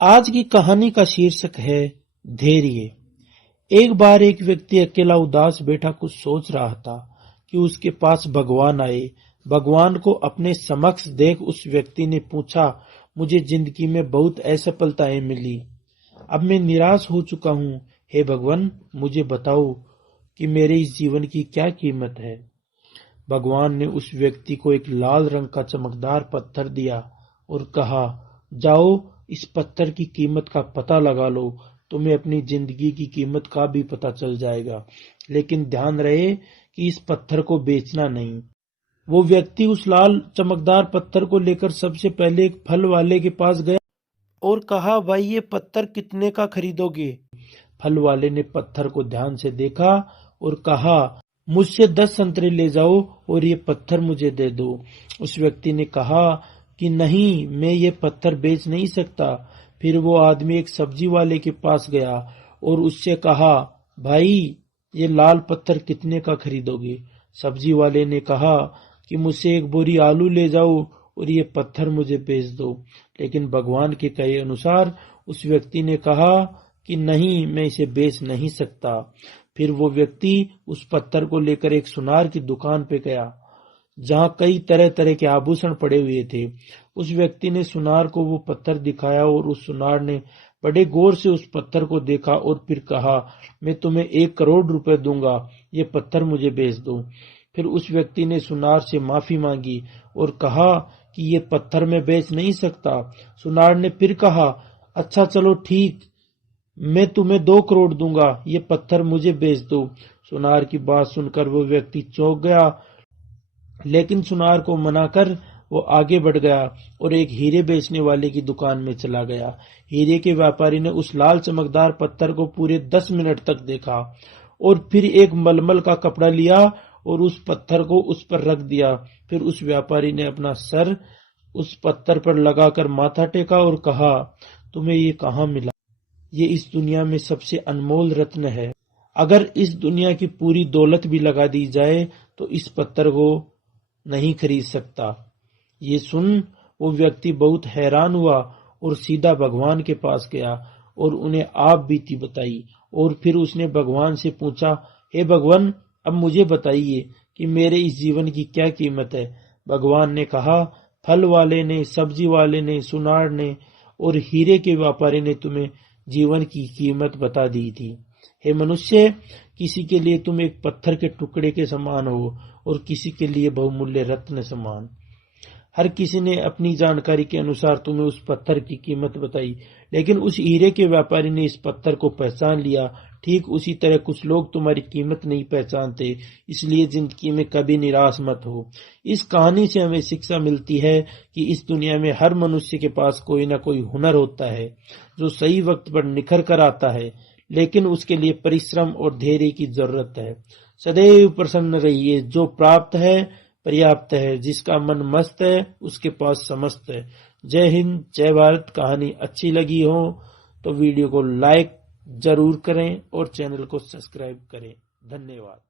आज की कहानी का शीर्षक है धैर्य। एक बार एक व्यक्ति अकेला उदास बैठा कुछ सोच रहा था कि उसके पास भगवान आए। भगवान को अपने समक्ष देख उस व्यक्ति ने पूछा, मुझे जिंदगी में बहुत असफलताएं मिली, अब मैं निराश हो चुका हूँ। हे भगवान, मुझे बताओ कि मेरे इस जीवन की क्या कीमत है। भगवान ने उस व्यक्ति को एक लाल रंग का चमकदार पत्थर दिया और कहा, जाओ इस पत्थर की कीमत का पता लगा लो, तुम्हें अपनी जिंदगी की कीमत का भी पता चल जाएगा। लेकिन ध्यान रहे कि इस पत्थर को बेचना नहीं। वो व्यक्ति उस लाल चमकदार पत्थर को लेकर सबसे पहले एक फल वाले के पास गया और कहा, भाई ये पत्थर कितने का खरीदोगे। फल वाले ने पत्थर को ध्यान से देखा और कहा, मुझसे 10 संतरे ले जाओ और ये पत्थर मुझे दे दो। उस व्यक्ति ने कहा कि नहीं, मैं ये पत्थर बेच नहीं सकता। फिर वो आदमी एक सब्जी वाले के पास गया और उससे कहा, भाई ये लाल पत्थर कितने का खरीदोगे। सब्जी वाले ने कहा कि मुझसे एक बोरी आलू ले जाओ और ये पत्थर मुझे बेच दो। लेकिन भगवान के कहे अनुसार उस व्यक्ति ने कहा कि नहीं, मैं इसे बेच नहीं सकता। फिर वो व्यक्ति उस पत्थर को लेकर एक सुनार की दुकान पे गया जहां कई तरह तरह के आभूषण पड़े हुए थे। उस व्यक्ति ने सुनार को वो पत्थर दिखाया और उस सुनार ने बड़े गौर से उस पत्थर को देखा और फिर कहा, मैं तुम्हें 1 करोड़ रुपए दूंगा, ये पत्थर मुझे बेच दो। फिर उस व्यक्ति ने सुनार से माफी मांगी और कहा कि ये पत्थर मैं बेच नहीं सकता। सुनार ने फिर कहा, अच्छा चलो ठीक, मैं तुम्हें 2 करोड़ दूंगा, ये पत्थर मुझे बेच दो। सुनार की बात सुनकर वो व्यक्ति चौंक गया, लेकिन सुनार को मनाकर वो आगे बढ़ गया और एक हीरे बेचने वाले की दुकान में चला गया। हीरे के व्यापारी ने उस लाल चमकदार पत्थर को पूरे 10 मिनट तक देखा और फिर एक मलमल का कपड़ा लिया और उस पत्थर को उस पर रख दिया। फिर उस व्यापारी ने अपना सर उस पत्थर पर लगाकर माथा टेका और कहा, तुम्हें ये कहाँ मिला? ये इस दुनिया में सबसे अनमोल रत्न है। अगर इस दुनिया की पूरी दौलत भी लगा दी जाए तो इस पत्थर को नहीं खरीद सकता। ये सुन वो व्यक्ति बहुत हैरान हुआ और सीधा भगवान के पास गया और उन्हें आप बीती बताई। और फिर उसने भगवान से पूछा, हे भगवान, अब मुझे बताइए कि मेरे इस जीवन की क्या कीमत है। भगवान ने कहा, फल वाले ने, सब्जी वाले ने, सुनार ने और हीरे के व्यापारी ने तुम्हें जीवन की कीमत बता दी थी। हे मनुष्य, किसी के लिए तुम एक पत्थर के टुकड़े के समान हो और किसी के लिए बहुमूल्य रत्न समान। हर किसी ने अपनी जानकारी के अनुसार तुम्हें उस पत्थर की कीमत बताई, लेकिन उस हीरे के व्यापारी ने इस पत्थर को पहचान लिया। ठीक उसी तरह कुछ लोग तुम्हारी कीमत नहीं पहचानते, इसलिए जिंदगी में कभी निराश मत हो। इस कहानी से हमें शिक्षा मिलती है कि इस दुनिया में हर मनुष्य के पास कोई ना कोई हुनर होता है जो सही वक्त पर निखर कर आता है, लेकिन उसके लिए परिश्रम और धैर्य की जरूरत है। सदैव प्रसन्न रहिए, जो प्राप्त है पर्याप्त है, जिसका मन मस्त है उसके पास समस्त है। जय हिंद, जय भारत। कहानी अच्छी लगी हो तो वीडियो को लाइक जरूर करें और चैनल को सब्सक्राइब करें। धन्यवाद।